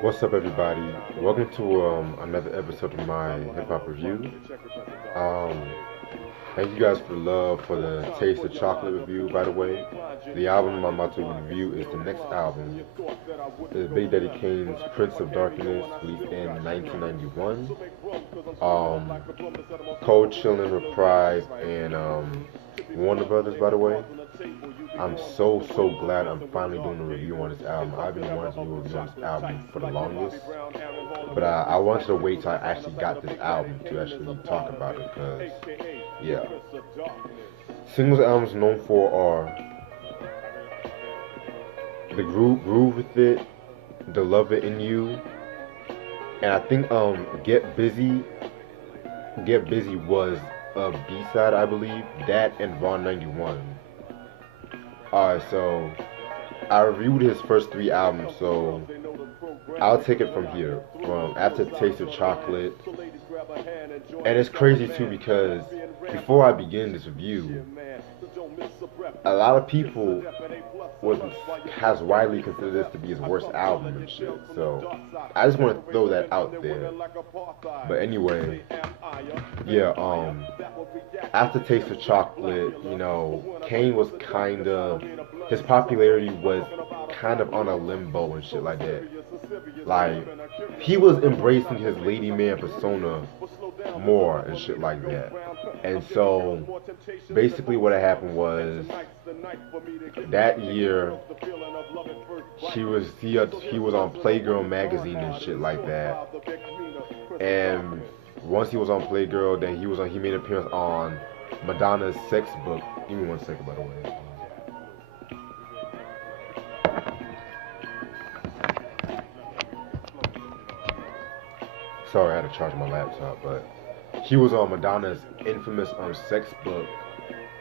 What's up, everybody? Welcome to another episode of my hip hop review. Um, Thank you guys for the love for the Taste of Chocolate review. By the way, the album I'm about to review is the next album. It's Big Daddy Kane's Prince of Darkness, released in 1991. Um, Cold Chillin' Reprise and Warner Brothers. By the way, I'm so glad I'm finally doing a review on this album. I've been wanting to do a review on this album for the longest, but I wanted to wait till I actually got this album to actually talk about it. Because yeah, singles albums known for are the groove with it, the love it in you, and I think Get Busy was a B-side, I believe. That and Vaughn 91. Alright, so I reviewed his first three albums, so I'll take it from here, from After Taste of Chocolate. And it's crazy too because before I begin this review, a lot of people has widely considered this to be his worst album and shit. So I just want to throw that out there. But anyway, yeah, after Taste of Chocolate, Kane was his popularity was kind of on a limbo and shit like that. Like, he was embracing his lady man persona more and shit like that. And so, basically what had happened was, that year, he was on Playgirl magazine and shit like that. And once he was on Playgirl, then he made an appearance on Madonna's sex book. Give me 1 second, by the way. Sorry, I had to charge my laptop, but he was on Madonna's infamous sex book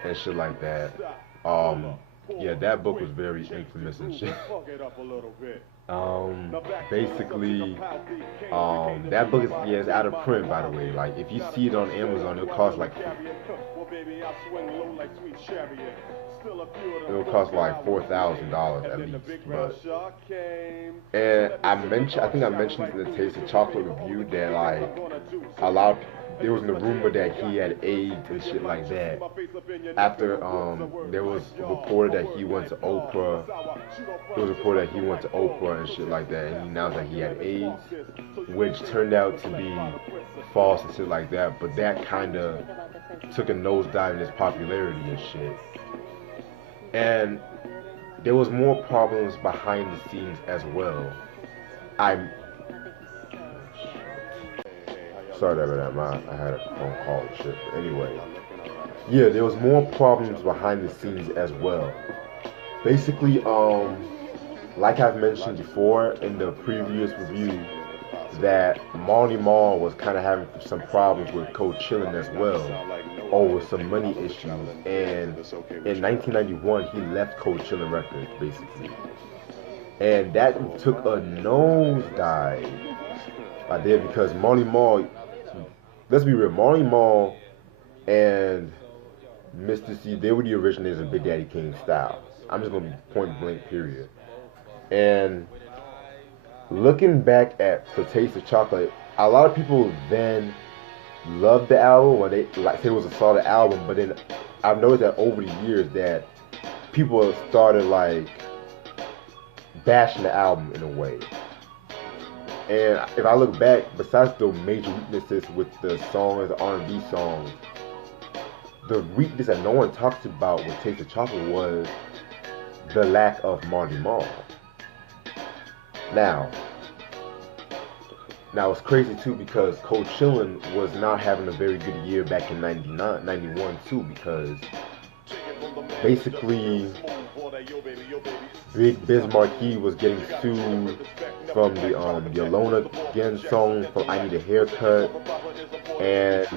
and shit like that. Yeah, that book was very infamous and shit. Basically, that book is out of print, by the way. Like, if you see it on Amazon, it'll cost like $4,000 at least. But and I think I mentioned in the Taste of Chocolate review that like there was a rumor that he had AIDS and shit like that. After there was reported that he went to Oprah. It was reported that he went to Oprah and shit like that, and he announced that he had AIDS, which turned out to be false and shit like that. But that kind of took a nosedive in his popularity and shit. And there was more problems behind the scenes as well. Sorry about that, I had a phone call and shit. But anyway, yeah, there was more problems behind the scenes as well. Basically, like I've mentioned before in the previous review, that Marley Marl was kind of having some problems with Cold Chillin' as well, over some money issues. And in 1991, he left Cold Chillin' Records, basically. And that took a nosedive right there because Marley Marl, let's be real, Marley Marl and Mr. C, they were the originators of Big Daddy Kane style. I'm just going to be point blank, period. And looking back at The Taste of Chocolate, a lot of people then loved the album, or they like say it was a solid album, but then I've noticed that over the years that people started like bashing the album in a way. And if I look back, besides the major weaknesses with the songs, the R&B songs, the weakness that no one talks about with Taste of Chocolate was the lack of Marley Marl. Now it's crazy too because Cold Chillin' was not having a very good year back in 91 too, because basically Big Biz Markie was getting sued from the Alone Again song from I Need a Haircut, and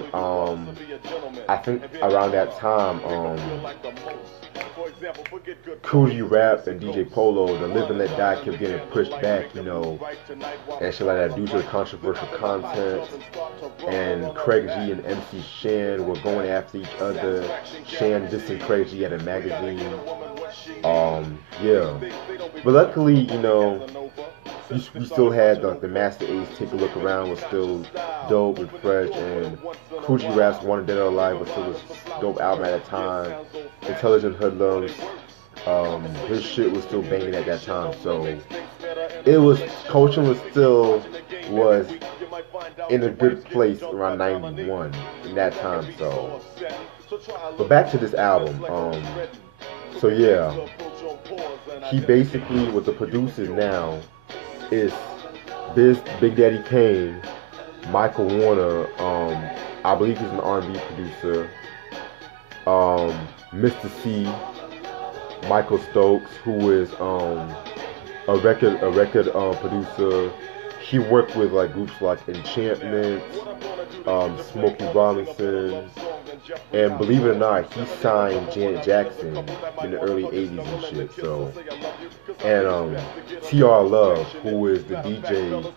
I think around that time Coogee Rap and DJ Polo, the Live and Let Die, kept getting pushed back, and shit like that due to the controversial content. And Craig G and MC Shan were going after each other. Shan dissing Craig G at a magazine. Yeah. But luckily, we still had the Master Ace Take a Look Around was still dope and fresh, and Coogee Rap's Wanted Dead or Alive was still a dope album at that time. Intelligent Hoodlums, his shit was still banging at that time, so it was culture was in a good place around 91 in that time. So, but back to this album. So yeah, he basically with the producers now is Big Daddy Kane, Michael Warner. I believe he's an R&B producer. Mr. C, Michael Stokes, who is a record producer. He worked with like groups like Enchantment, Smokey Robinson, and believe it or not, he signed Janet Jackson in the early '80s and shit. So, and T.R. Love, who is the DJ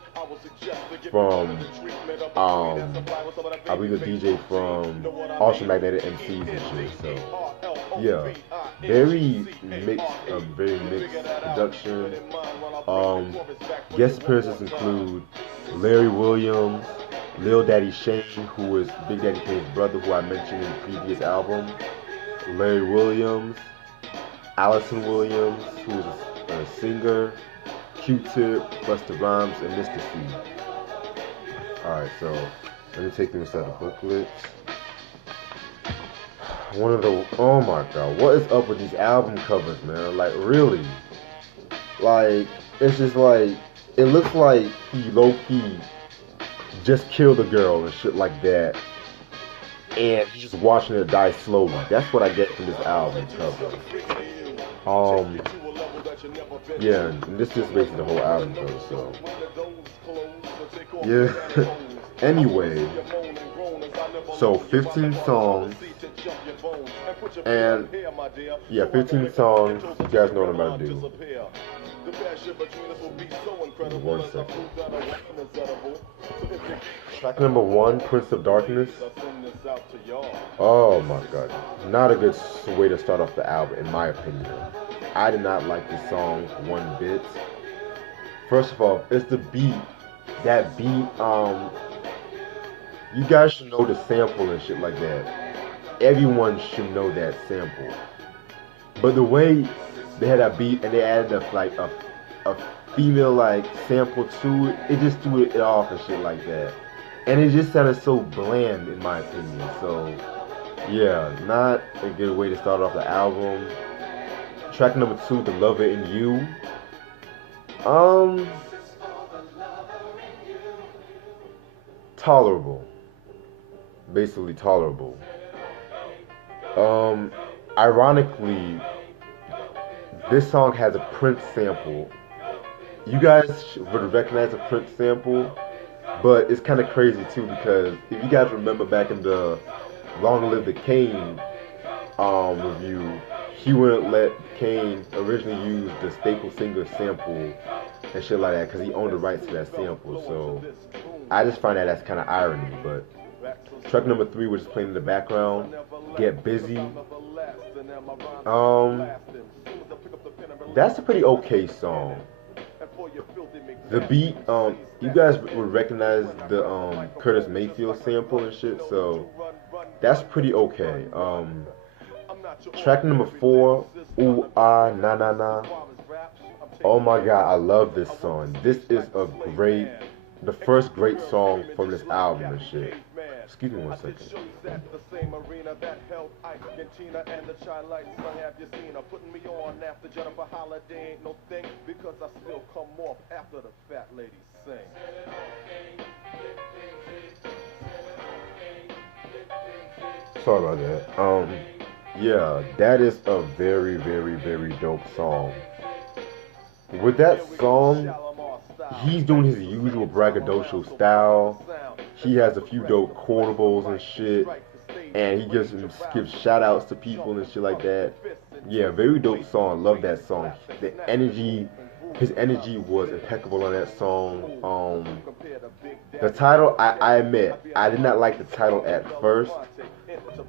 from I believe the DJ from Ultramagnetic MCs and shit. So yeah, very mixed production. Guest appearances include Larry Williams, Lil Daddy Shane, who was Big Daddy Kane's brother, who I mentioned in the previous album, Larry Williams, Allison Williams, who is a singer, Q-Tip, Busta Rhymes, and Mr. C. Alright, so let me take them inside the booklets. Oh my god, what is up with these album covers, man? Like, really? Like, it's just like, it looks like he low-key just killed a girl and shit like that, and he's just watching it die slowly. That's what I get from this album cover. Yeah, and this is basically the whole album cover, so yeah. Anyway, so 15 songs, and yeah, 15 songs. You guys know what I'm about to do. 1 second. Track number 1, Prince of Darkness. Oh my god, not a good way to start off the album, in my opinion. I did not like this song one bit. First of all, it's the beat. That beat, you guys should know the sample and shit like that. Everyone should know that sample. But the way they had that beat and they added a female like sample to it, it just threw it off and shit like that. And it just sounded so bland in my opinion. So yeah, not a good way to start off the album. Track number 2, The Lover in You. Tolerable. Basically tolerable. Ironically, this song has a Prince sample. You guys would recognize a Prince sample, but it's kind of crazy too, because if you guys remember back in the Long Live the Kane review, he wouldn't let Kane originally use the Staple Singer sample and shit like that because he owned the rights to that sample. So I just find that that's kind of irony. But track number 3, which is playing in the background, Get Busy. That's a pretty okay song. The beat, you guys would recognize the Curtis Mayfield sample and shit, so that's pretty okay. Track number 4, Ooh Ah Na Na Na. Oh my god, I love this song. This is the first great song from this album and shit. Excuse me 1 second. Sorry about that. Yeah, that is a very, very, very dope song. With that song, he's doing his usual braggadocio style. He has a few dope quotables and shit, and he gives shout outs to people and shit like that. Yeah, very dope song. Love that song. His energy was impeccable on that song. The title, I admit, I did not like the title at first,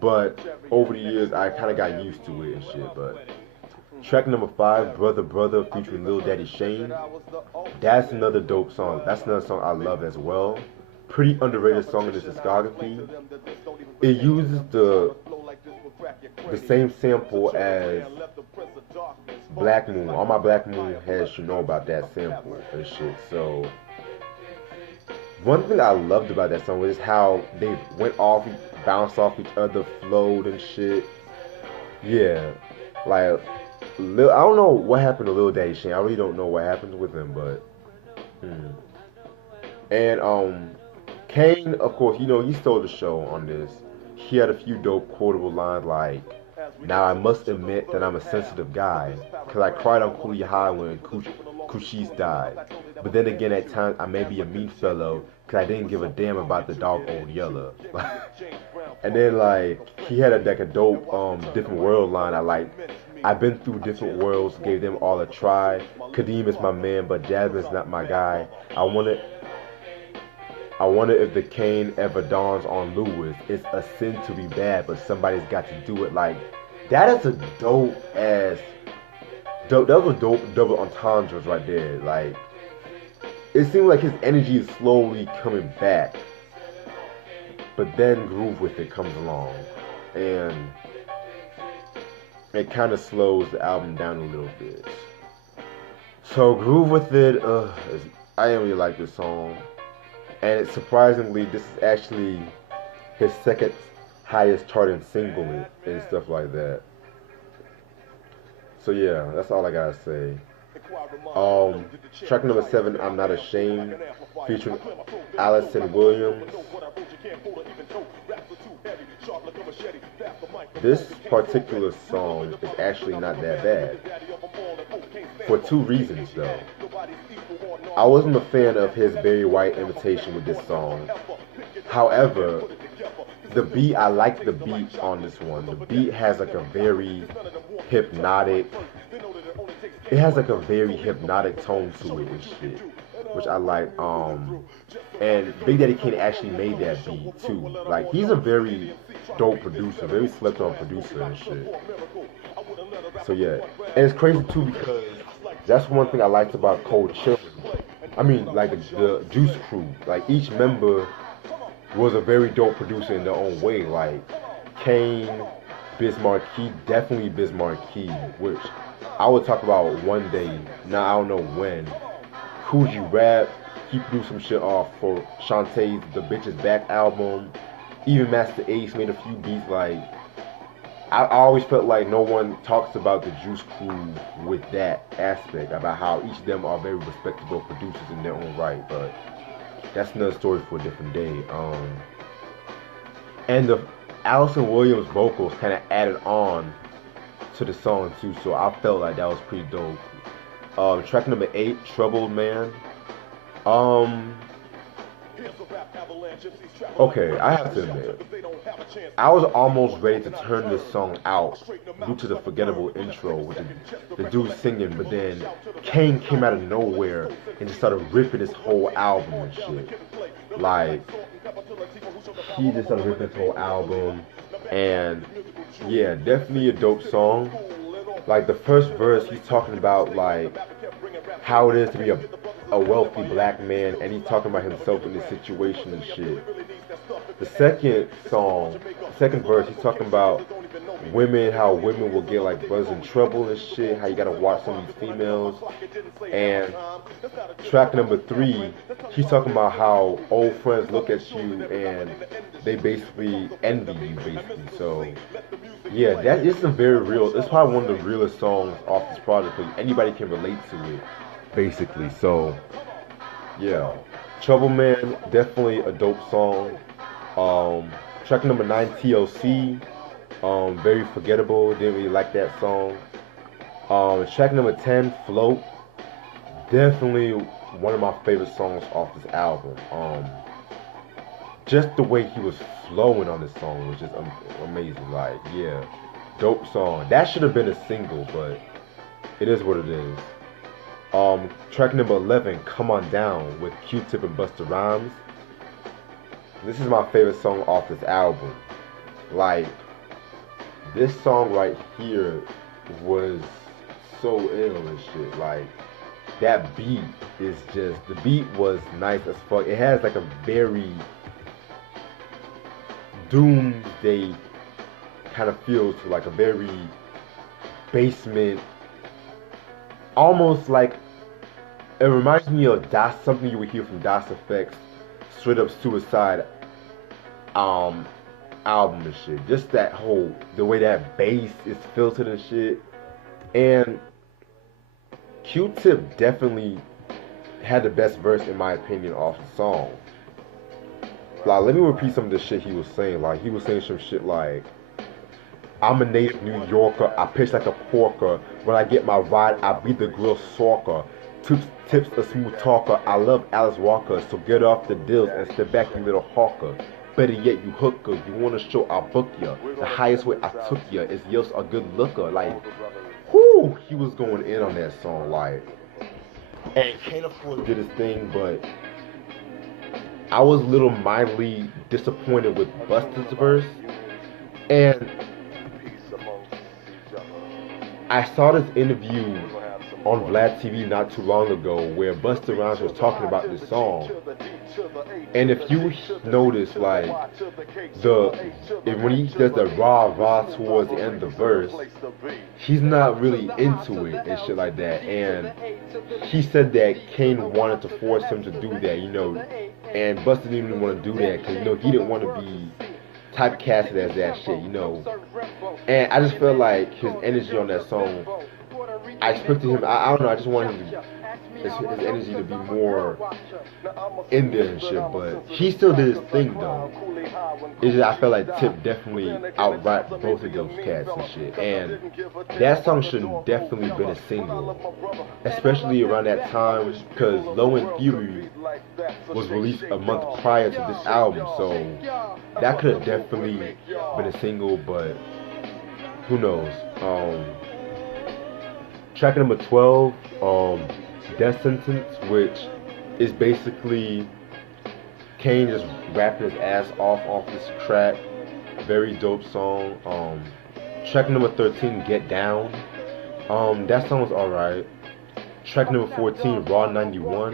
but over the years I kind of got used to it and shit. But Track number 5, Brother Brother featuring Lil Daddy Shane. That's another dope song. That's another song I love as well. Pretty underrated song in his discography. It uses the same sample as Black Moon. All my Black Moon heads should know about that sample and shit. So one thing I loved about that song was how they went off, bounced off each other, flowed and shit. Yeah, like I don't know what happened to Lil Daddy Shane. I really don't know what happened with him, but and Kane, of course, he stole the show on this. He had a few dope quotable lines like, "Now I must admit that I'm a sensitive guy, 'cause I cried on Coolie High when Cochise died. But then again, at times I may be a mean fellow, 'cause I didn't give a damn about the dog Old Yeller." And then like he had a dope different world line I like. "I've been through different worlds, gave them all a try. Kadeem is my man, but Jasmine's not my guy. I wonder if the Kane ever dawns on Lewis. It's a sin to be bad, but somebody's got to do it." Like, that is a dope ass. Dope. That was a dope double entendres right there. Like, it seems like his energy is slowly coming back, but then Groove With It comes along, and it kind of slows the album down a little bit. So Groove With It, I didn't really like this song. And surprisingly, this is actually his second highest charting single and stuff like that. So yeah, that's all I gotta say. Track number 7, "I'm Not Ashamed," featuring Allison Williams. This particular song is actually not that bad, for two reasons though. I wasn't a fan of his Barry White imitation with this song. However, the beat, I like the beat on this one. The beat has like a very hypnotic, tone to it and shit, which I like. And Big Daddy Kane actually made that beat too. Like, he's a very dope producer, very slept on producer and shit. So yeah, and it's crazy too because that's one thing I liked about Cold Chillin'. I mean, like the Juice Crew, like each member was a very dope producer in their own way. Like Kane, Biz Markie, definitely Biz Markie, which I would talk about one day. Now I don't know when. Coogee Rap, he produced some shit off for Shantae's The Bitches Back album. Even Master Ace made a few beats. Like, I always felt like no one talks about the Juice Crew with that aspect, about how each of them are very respectable producers in their own right, but that's another story for a different day. And the Allison Williams vocals kind of added on to the song too, so I felt like that was pretty dope. Track number 8, "Troubled Man." Okay, I have to admit, I was almost ready to turn this song out due to the forgettable intro with the dude singing, but then Kane came out of nowhere and just started ripping this whole album and shit. Like, he just started ripping this whole album, and yeah, definitely a dope song. Like, the first verse, he's talking about like how it is to be a wealthy black man, and he's talking about himself in this situation and shit. The second verse, he's talking about women, how women will get like brothers in trouble and shit, how you gotta watch some of these females. And track number 3, he's talking about how old friends look at you and they basically envy you, basically. So yeah, that is some very real. It's probably one of the realest songs off this project because anybody can relate to it, basically. So yeah, Trouble Man, definitely a dope song. Track number 9, TLC, very forgettable. Didn't really like that song. Track number 10, Float, definitely one of my favorite songs off this album. Just the way he was flowing on this song was just amazing. Like, yeah, dope song. That should have been a single, but it is what it is. Track number 11, Come On Down, with Q-Tip and Busta Rhymes. This is my favorite song off this album. Like, this song right here was so ill and shit. Like that beat is just the beat was nice as fuck. It has like a very doomsday kind of feel to like a very basement, almost like it reminds me of Das, something you would hear from Das Effects, Straight Up Suicide um album and shit. Just that whole the way that bass is filtered and shit. And Q-Tip definitely had the best verse in my opinion off the song. Like let me repeat some of the shit he was saying. Like he was saying some shit like, I'm a native New Yorker, I pitch like a porker. When I get my ride, I beat the grill sorker. Tips a smooth talker, I love Alice Walker. So get off the deals and step back, you little hawker. Better yet, you hooker, you wanna show, I'll book ya. The highest way I took ya is yours a good looker. Like, whoo, he was going in on that song, like. And Kane of course did his thing, but I was a little mildly disappointed with Busta's verse. And I saw this interview on Vlad TV not too long ago where Busta Rhymes was talking about this song. And if you notice, like, when he does the rah towards the end of the verse, he's not really into it and shit like that. And he said that Kane wanted to force him to do that, you know, and Busta didn't even want to do that because, you know, he didn't want to be typecasted as that shit, you know. And I just felt like his energy on that song, I expected him, I don't know, I just wanted him to, his energy to be more in there and shit, but he still did his thing though. It's just, I felt like Tip definitely outright both of those cats and shit, and that song should definitely been a single, especially around that time, because Low in Theory was released a month prior to this album, so that could have definitely been a single, but who knows. Track number 12, Death Sentence, which is basically Kane just rapping his ass off this track. Very dope song. Track number 13, Get Down. That song was alright. Track number 14, Raw 91.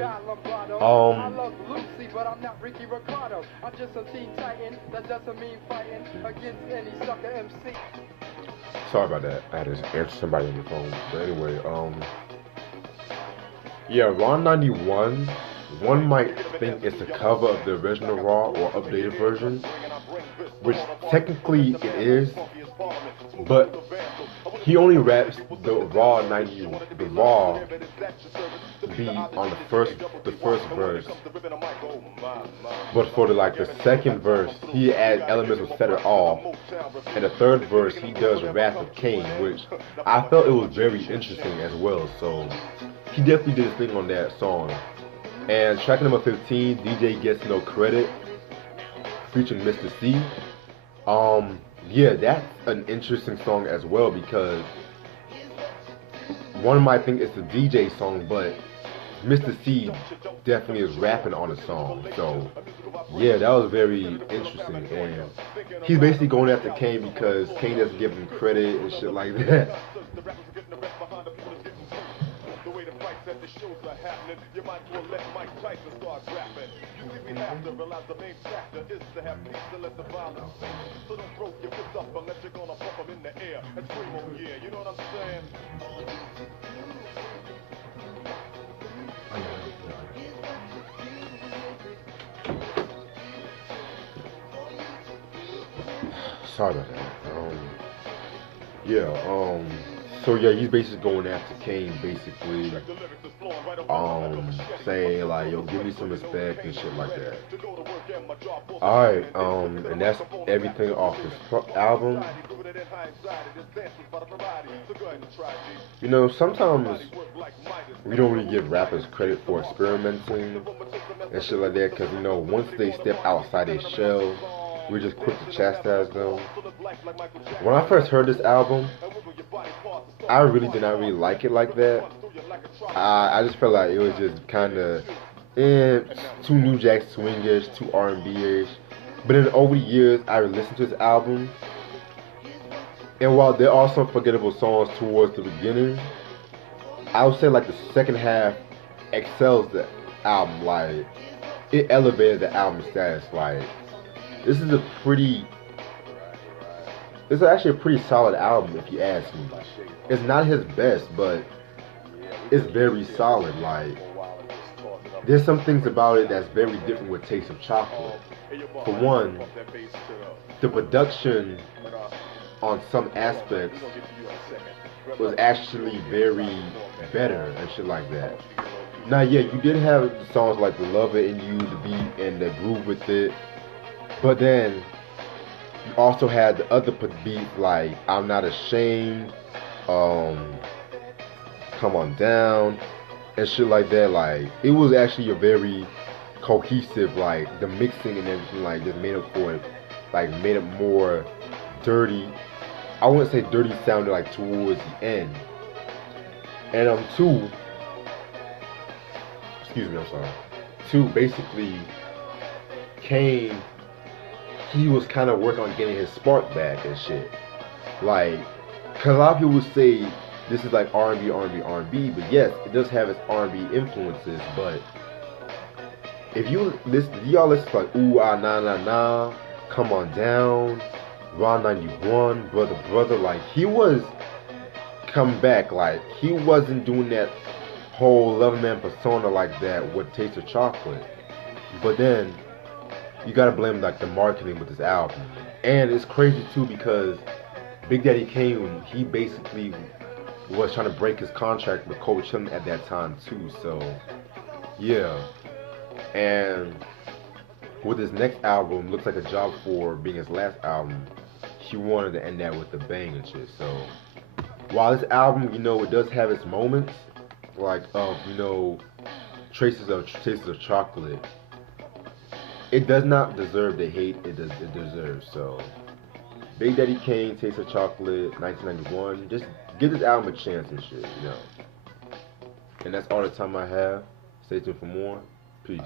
Sorry about that. I had to answer somebody on the phone. But anyway, yeah, Raw 91, one might think it's a cover of the original Raw or updated version, which technically it is, but he only raps the Raw 91, the Raw beat on the first verse, but for the second verse, he adds elements of Set It Off, and the third verse he does Wrath of Kane, which I felt it was very interesting as well. So he definitely did his thing on that song. And track number 15, DJ Gets No Credit, featuring Mr. C. Yeah, that's an interesting song as well, because one might think it's a DJ song, but Mr. C definitely is rapping on the song. So yeah, that was very interesting. And he's basically going after Kane because Kane doesn't give him credit and shit like that. Sorry about that. So yeah, he's basically going after Kane, basically, saying like, yo, give me some respect and shit like that. Alright, and that's everything off this album. You know, sometimes we don't really give rappers credit for experimenting and shit like that, because, you know, once they step outside their shell, we're just quick to chastise them. When I first heard this album, I really did not really like it like that. I just felt like it was just kind of too New Jack Swing-ish, too R&B-ish. But then over the years, I listened to this album, and while there are some forgettable songs towards the beginning, I would say like the second half excels the album. Like it elevated the album status. Like this is a pretty, it's actually a pretty solid album if you ask me. It's not his best, but it's very solid. Like there's some things about it that's very different with Taste of Chocolate. For one, the production on some aspects was actually very better and shit like that. Now, yeah, you did have songs like "The Love It in You," the beat and the groove with it, but then you also had the other beats like "I'm Not Ashamed," um, "Come On Down," and shit like that. Like it was actually a very cohesive, like the mixing and everything, like just made up for it, like made it more dirty. I wouldn't say dirty sounded like towards the end. And two, excuse me, I'm sorry. Two, basically, Kane, he was kind of working on getting his spark back and shit. Like, cause a lot of people would say this is like R&B, R&B, R&B, but yes, it does have its R&B influences. But if you listen, y'all listen to like Ooh Ah Na Na Na, Come On Down, Raw 91, Brother Brother, like he was come back, like he wasn't doing that whole 11-man persona like that with Taste of Chocolate. But then you gotta blame like the marketing with this album, and it's crazy too because Big Daddy Kane, he basically was trying to break his contract with Coachella at that time too. So yeah, and with his next album, looks like a job for being his last album. He wanted to end that with a bang and shit. So while this album, it does have its moments, like of traces of chocolate. It does not deserve the hate it deserves. So Big Daddy Kane, Taste of Chocolate, 1991. Just give this album a chance and shit. And that's all the time I have. Stay tuned for more. Peace.